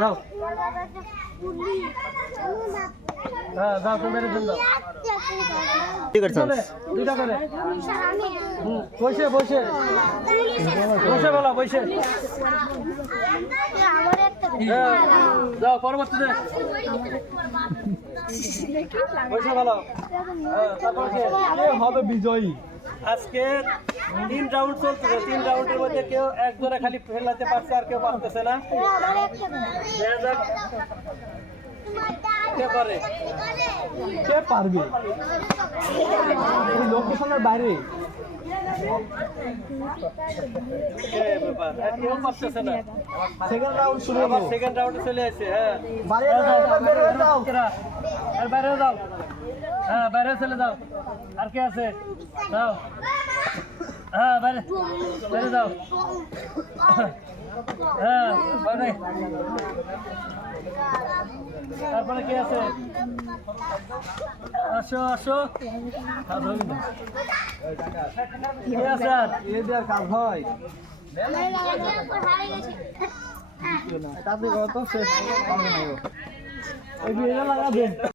যাও হ্যাঁ যাও তুমি মেডিসিন দাও ঠিক আছে দুইটা করে বসে বসে বসে বলো বসে যাও পরবর্তীতে বসে বলো তারপর কে হবে বিজয়ী আজকে 3 রাউন্ড চলছে 3 রাউন্ডের মধ্যে কেউ একজনে খালি ফেলাতে পারছে আর কেউ পারতেছে না কে পারে কে পারবে লোকেশনের বাইরে কেউ পারতেছে না সেকেন্ড রাউন্ড শুরু হবে সেকেন্ড রাউন্ডে চলে আসছে হ্যাঁ বাইরে যাও আর বাইরে যাও হ্যাঁ বাইরে চলে যাও আর কে আছে যাও হ্যাঁ বাইরে বাইরে যাও হ্যাঁ বাইরে তারপরে কে আছে আসো আসো কে আছে আর এদের কাজ হয় তাতে কত শেষ লাগাবেন